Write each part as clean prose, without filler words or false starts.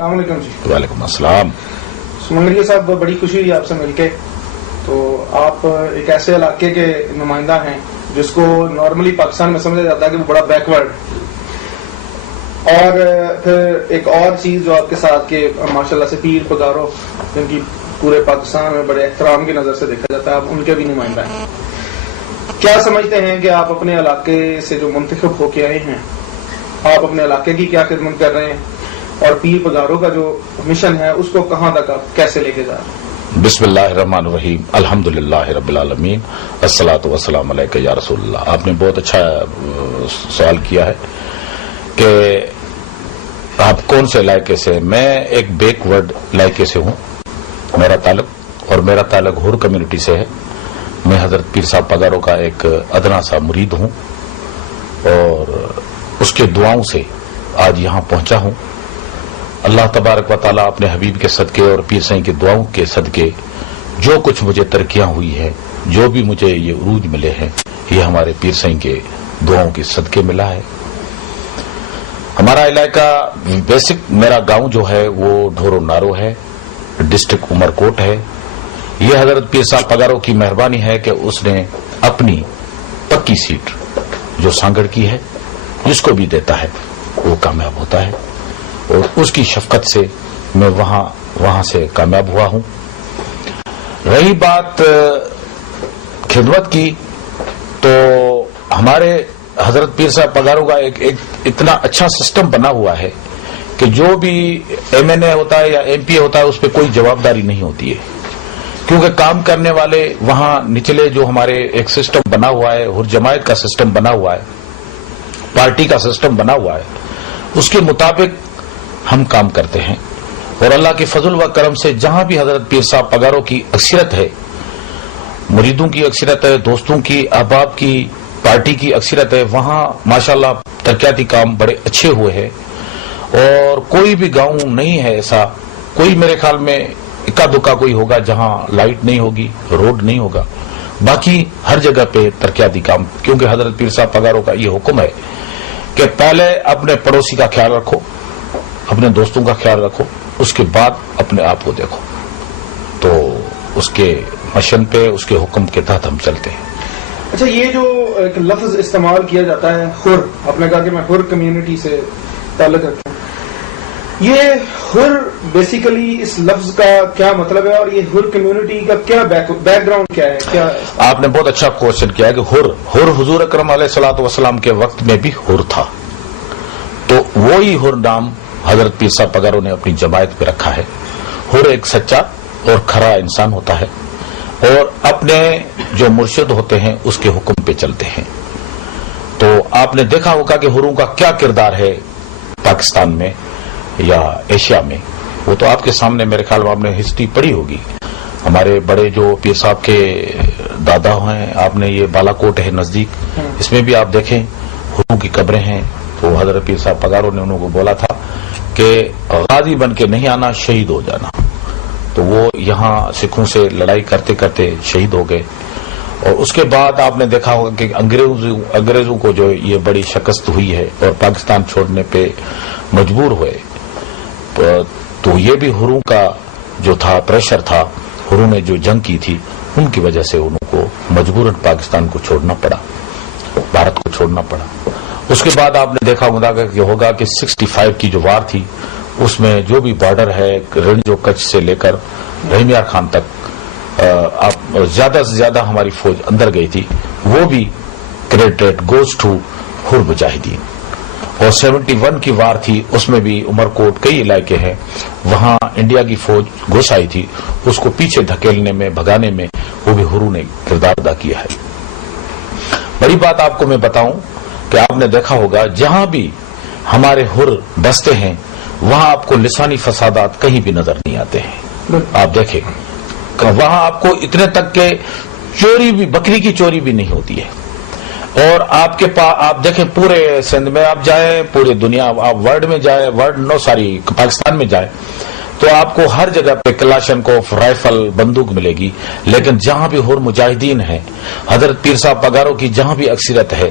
السلام علیکم جی. وعلیکم السلام. سمنگریہ صاحب, بڑی خوشی ہوئی آپ سے مل کے. تو آپ ایک ایسے علاقے کے نمائندہ ہیں جس کو نارملی پاکستان میں سمجھا جاتا ہے کہ وہ بڑا بیکورڈ, اور پھر ایک اور چیز جو آپ کے ساتھ کے ماشاءاللہ سے پیر پگارو, جن کی پورے پاکستان میں بڑے احترام کی نظر سے دیکھا جاتا ہے, آپ ان کے بھی نمائندہ ہیں. کیا سمجھتے ہیں کہ آپ اپنے علاقے سے جو منتخب ہو کے آئے ہیں, آپ اپنے علاقے کی کیا خدمت کر رہے ہیں, اور پیر پگاروں کا جو مشن ہے اس کو کہاں تک آپ کیسے لے کے جا رہے ہیں؟ بسم اللہ الرحمن الرحیم, الحمدللہ رب العالمین, الصلاۃ والسلام علیک یا رسول اللہ. آپ نے بہت اچھا سوال کیا ہے کہ آپ کون سے علاقے سے. میں ایک بیک ورڈ علاقے سے ہوں میرا تعلق, اور میرا تعلق ہر کمیونٹی سے ہے. میں حضرت پیر صاحب پگاروں کا ایک ادنا سا مرید ہوں, اور اس کے دعاؤں سے آج یہاں پہنچا ہوں. اللہ تبارک و تعالیٰ اپنے حبیب کے صدقے اور پیر سائیں کے دعاؤں کے صدقے جو کچھ مجھے ترقیاں ہوئی ہے, جو بھی مجھے یہ عروج ملے ہیں, یہ ہمارے پیر سائیں کے دعاؤں کے صدقے ملا ہے. ہمارا علاقہ بیسک, میرا گاؤں جو ہے وہ ڈھورو نارو ہے, ڈسٹرکٹ عمر کوٹ ہے. یہ حضرت پیر صاحب پگاروں کی مہربانی ہے کہ اس نے اپنی پکی سیٹ جو سانگڑ کی ہے, جس کو بھی دیتا ہے وہ کامیاب ہوتا ہے, اور اس کی شفقت سے میں وہاں سے کامیاب ہوا ہوں. رہی بات خدمت کی, تو ہمارے حضرت پیر صاحب پگاروں کا ایک اتنا اچھا سسٹم بنا ہوا ہے کہ جو بھی ایم این اے ہوتا ہے یا ایم پی اے ہوتا ہے اس پہ کوئی جوابداری نہیں ہوتی ہے, کیونکہ کام کرنے والے وہاں نچلے جو ہمارے ایک سسٹم بنا ہوا ہے, ہر جماعت کا سسٹم بنا ہوا ہے, پارٹی کا سسٹم بنا ہوا ہے, اس کے مطابق ہم کام کرتے ہیں. اور اللہ کے فضل و کرم سے جہاں بھی حضرت پیر صاحب پگاروں کی اکثریت ہے, مریدوں کی اکثریت ہے, دوستوں کی, احباب کی, پارٹی کی اکثریت ہے, وہاں ماشاءاللہ ترقیاتی کام بڑے اچھے ہوئے ہیں. اور کوئی بھی گاؤں نہیں ہے ایسا, کوئی میرے خیال میں اکا دکا کوئی ہوگا جہاں لائٹ نہیں ہوگی, روڈ نہیں ہوگا. باقی ہر جگہ پہ ترقیاتی کام, کیونکہ حضرت پیر صاحب پگاروں کا یہ حکم ہے کہ پہلے اپنے پڑوسی کا خیال رکھو, اپنے دوستوں کا خیال رکھو, اس کے بعد اپنے آپ کو دیکھو. تو اس کے مشن پہ, اس کے حکم کے تحت ہم چلتے ہیں. اچھا, یہ جو ایک لفظ استعمال کیا جاتا ہے حر, آپ نے کہا کہ میں حر کمیونٹی سے تعلق رکھتا ہوں, یہ حر بیسیکلی اس لفظ کا کیا مطلب ہے, اور یہ حر کمیونٹی کا کیا بیک گراؤنڈ کیا ہے؟ کیا آپ نے بہت اچھا کوشچن کیا کہ حر حضور اکرم علیہ الصلوۃ والسلام کے وقت میں بھی حر تھا, تو وہی حر نام حضرت پیر صاحب پگاروں نے اپنی جماعت پہ رکھا ہے. حر ایک سچا اور کھرا انسان ہوتا ہے, اور اپنے جو مرشد ہوتے ہیں اس کے حکم پہ چلتے ہیں. تو آپ نے دیکھا ہوگا کہ حروں کا کیا کردار ہے پاکستان میں یا ایشیا میں, وہ تو آپ کے سامنے میرے خیال میں آپ نے ہسٹری پڑھی ہوگی. ہمارے بڑے جو پیر صاحب کے دادا ہیں, آپ نے یہ بالا کوٹ ہے نزدیک, اس میں بھی آپ دیکھیں حروں کی قبریں ہیں. تو حضرت پیر صاحب پگاروں نے انہوں کو بولا تھا کہ غازی بن کے نہیں آنا, شہید ہو جانا. تو وہ یہاں سکھوں سے لڑائی کرتے کرتے شہید ہو گئے. اور اس کے بعد آپ نے دیکھا ہوگا کہ انگریزوں کو جو یہ بڑی شکست ہوئی ہے اور پاکستان چھوڑنے پہ مجبور ہوئے, تو یہ بھی حروں کا جو تھا پریشر تھا, حروں نے جو جنگ کی تھی ان کی وجہ سے انہوں کو مجبوراً پاکستان کو چھوڑنا پڑا, بھارت کو چھوڑنا پڑا. اس کے بعد آپ نے دیکھا ہوگا کہ 65 کی جو وار تھی, اس میں جو بھی بارڈر ہے رینج و کچھ سے لے کر رحمیار خان تک, آپ زیادہ سے زیادہ ہماری فوج اندر گئی تھی, وہ بھی کریڈٹ گوز ٹو حر مجاہدین. اور 71 کی وار تھی, اس میں بھی عمر کوٹ کئی علاقے ہیں, وہاں انڈیا کی فوج گھس آئی تھی, اس کو پیچھے دھکیلنے میں, بھگانے میں وہ بھی حروں نے کردار ادا کیا ہے. بڑی بات آپ کو میں بتاؤں کہ آپ نے دیکھا ہوگا جہاں بھی ہمارے حر بستے ہیں وہاں آپ کو لسانی فسادات کہیں بھی نظر نہیں آتے ہیں. آپ دیکھیں وہاں آپ کو اتنے تک کہ چوری بھی, بکری کی چوری بھی نہیں ہوتی ہے. اور آپ کے پاس آپ دیکھیں پورے سندھ میں آپ جائیں, پورے دنیا آپ ورلڈ میں جائیں, پاکستان میں جائیں, تو آپ کو ہر جگہ پہ کلاشنکوف, رائفل, بندوق ملے گی. لیکن جہاں بھی حر مجاہدین ہیں, حضرت پیر صاحب پگاروں کی جہاں بھی اکثریت ہے,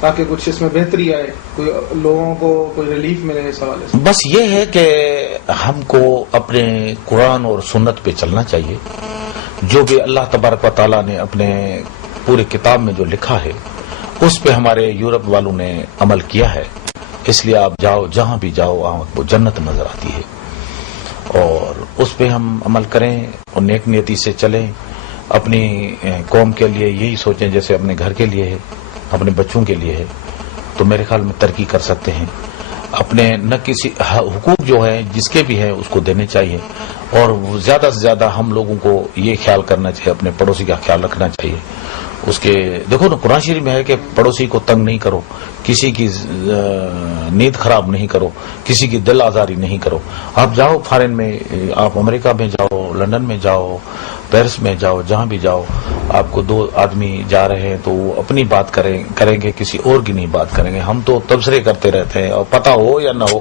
تاکہ کچھ اس میں بہتری آئے, کوئی لوگوں کو کوئی ریلیف ملے اس حوالے سے؟ بس یہ ہے کہ ہم کو اپنے قرآن اور سنت پہ چلنا چاہیے. جو بھی اللہ تبارک و تعالیٰ نے اپنے پورے کتاب میں جو لکھا ہے اس پہ ہمارے یورپ والوں نے عمل کیا ہے. اس لیے آپ جاؤ, جہاں بھی جاؤ آپ کو جنت نظر آتی ہے, اور اس پہ ہم عمل کریں اور نیک نیتی سے چلیں. اپنی قوم کے لیے یہی سوچیں جیسے اپنے گھر کے لیے ہے, اپنے بچوں کے لیے ہے, تو میرے خیال میں ترقی کر سکتے ہیں. اپنے نہ کسی حقوق جو ہیں جس کے بھی ہیں اس کو دینے چاہیے, اور زیادہ سے زیادہ ہم لوگوں کو یہ خیال کرنا چاہیے, اپنے پڑوسی کا خیال رکھنا چاہیے. اس کے دیکھو نا قرآن شریف میں ہے کہ پڑوسی کو تنگ نہیں کرو, کسی کی نیند خراب نہیں کرو, کسی کی دل آزاری نہیں کرو. آپ جاؤ فارن میں, آپ امریکہ میں جاؤ, لندن میں جاؤ, پیرس میں جاؤ, جہاں بھی جاؤ, آپ کو دو آدمی جا رہے ہیں تو وہ اپنی بات کریں گے, کسی اور کی نہیں بات کریں گے. ہم تو تبصرے کرتے رہتے ہیں, اور پتہ ہو یا نہ ہو,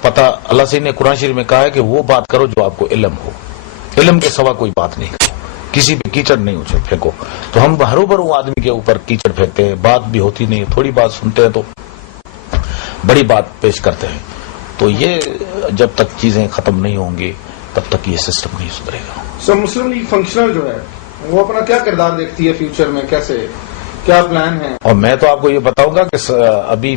پتہ اللہ سے نے قرآن شریف میں کہا ہے کہ وہ بات کرو جو آپ کو علم ہو, علم کے سوا کوئی بات نہیں کرو, کسی پہ کیچڑ نہیں اچھل پھینکو. تو ہم ہروبھرو آدمی کے اوپر کیچڑ پھینکتے ہیں, بات بھی ہوتی نہیں, تھوڑی بات سنتے ہیں تو بڑی بات پیش کرتے ہیں. تو یہ جب تک چیزیں ختم نہیں ہوں گی تب تک یہ سسٹم نہیں سدھرے گا. سو مسلم لیگ فنکشنل جو ہے وہ اپنا کیا کردار دیکھتی ہے فیوچر میں, کیسے کیا پلان ہے؟ اور میں تو آپ کو یہ بتاؤں گا کہ ابھی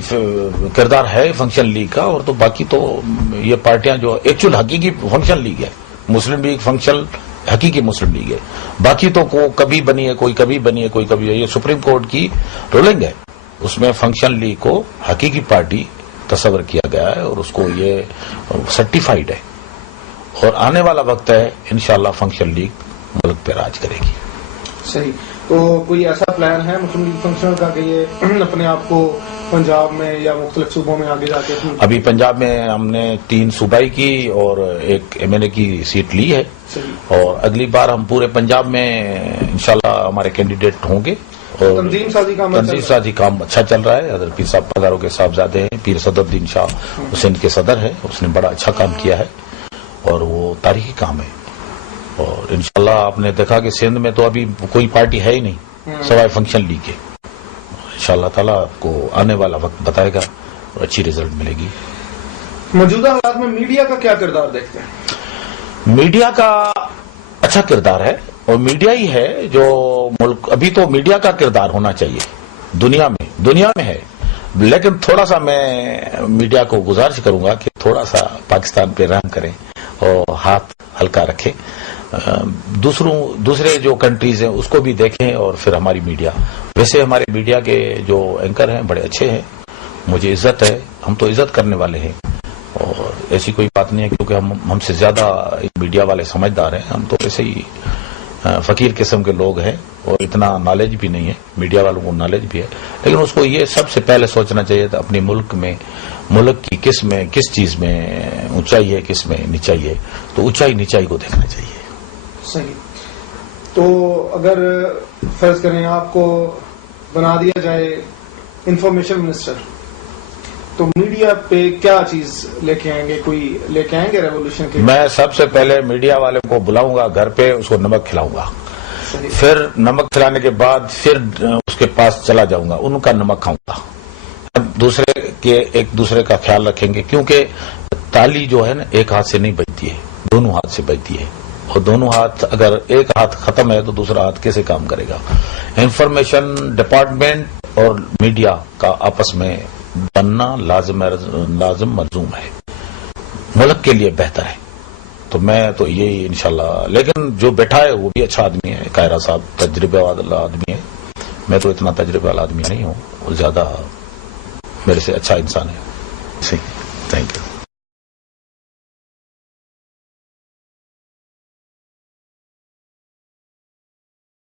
کردار ہے فنکشن لیگ کا, اور تو باقی تو یہ پارٹیاں جو ایکچوئل حقیقی فنکشن لیگ ہے, مسلم لیگ فنکشن حقیقی مسلم لیگ ہے. باقی تو کبھی بنی ہے, کوئی کبھی بنی ہے, کوئی کبھی ہے. یہ سپریم کورٹ کی رولنگ ہے, اس میں فنکشن لیگ کو حقیقی پارٹی تصور کیا گیا ہے, اور اس کو یہ سرٹیفائیڈ ہے. اور آنے والا وقت ہے انشاءاللہ فنکشن لیگ ملک پہ راج کرے گی. صحیح. تو کوئی ایسا پلان ہے مسلم لیگ فنکشنل کا کہ یہ اپنے آپ کو پنجاب میں یا مختلف صوبوں میں آگے جا کے؟ ابھی پنجاب میں ہم نے 3 صوبائی کی اور ایک MLA کی سیٹ لی ہے, اور اگلی بار ہم پورے پنجاب میں انشاءاللہ ہمارے کینڈیڈیٹ ہوں گے. اور تنظیم سازی کام اچھا چل رہا ہے. حضرت پیر صاحب پگاروں کے صاحبزادے ہیں, پیر صدرالدین شاہ حسین کے صدر ہے, اس نے بڑا اچھا کام کیا ہے, اور وہ تاریخی کام ہے. اور انشاءاللہ آپ نے دیکھا کہ سندھ میں تو ابھی کوئی پارٹی ہے ہی نہیں سوائے فنکشن لیگ کے. انشاءاللہ تعالیٰ آپ کو آنے والا وقت بتائے گا اور اچھی رزلٹ ملے گی. موجودہ حالات میں میڈیا کا کیا کردار دیکھتے ہیں؟ میڈیا کا اچھا کردار ہے, اور میڈیا ہی ہے جو ملک, ابھی تو میڈیا کا کردار ہونا چاہیے دنیا میں ہے. لیکن تھوڑا سا میں میڈیا کو گزارش کروں گا کہ تھوڑا سا پاکستان پہ رحم کریں اور ہاتھ ہلکا رکھیں. دوسرے جو کنٹریز ہیں اس کو بھی دیکھیں, اور پھر ہماری میڈیا. ویسے ہمارے میڈیا کے جو اینکر ہیں بڑے اچھے ہیں, مجھے عزت ہے, ہم تو عزت کرنے والے ہیں, اور ایسی کوئی بات نہیں ہے کیونکہ ہم سے زیادہ میڈیا والے سمجھدار ہیں. ہم تو ایسے ہی فقیر قسم کے لوگ ہیں, اور اتنا نالج بھی نہیں ہے. میڈیا والوں کو نالج بھی ہے, لیکن اس کو یہ سب سے پہلے سوچنا چاہیے تھا اپنے ملک کی کس چیز میں اونچائی ہے, کس میں نیچائی ہے. تو اونچائی نیچائی کو دیکھنا چاہیے. صحیح. تو اگر فرض کریں آپ کو بنا دیا جائے انفارمیشن منسٹر, تو میڈیا پہ کیا چیز لے کے آئیں گے؟ کوئی لے کے آئیں گے ریولیوشن کے؟ میں سب سے پہلے میڈیا والے کو بلاؤں گا گھر پہ, اس کو نمک کھلاؤں گا. پھر نمک کھلانے کے بعد پھر اس کے پاس چلا جاؤں گا, ان کا نمک کھاؤں گا. ایک دوسرے کا خیال رکھیں گے, کیونکہ تالی جو ہے نا ایک ہاتھ سے نہیں بجتی ہے, دونوں ہاتھ سے بجتی ہے. اور دونوں ہاتھ, اگر ایک ہاتھ ختم ہے تو دوسرا ہاتھ کیسے کام کرے گا؟ انفارمیشن ڈپارٹمنٹ اور میڈیا کا آپس میں بننا لازم ملزوم ہے, ملک کے لیے بہتر ہے. تو میں تو یہی انشاءاللہ. لیکن جو بیٹھا ہے وہ بھی اچھا آدمی ہے, قاہرہ صاحب تجربے والا آدمی ہے. میں تو اتنا تجربے والا آدمی نہیں ہوں, وہ زیادہ میرے سے اچھا انسان ہے. Thank you.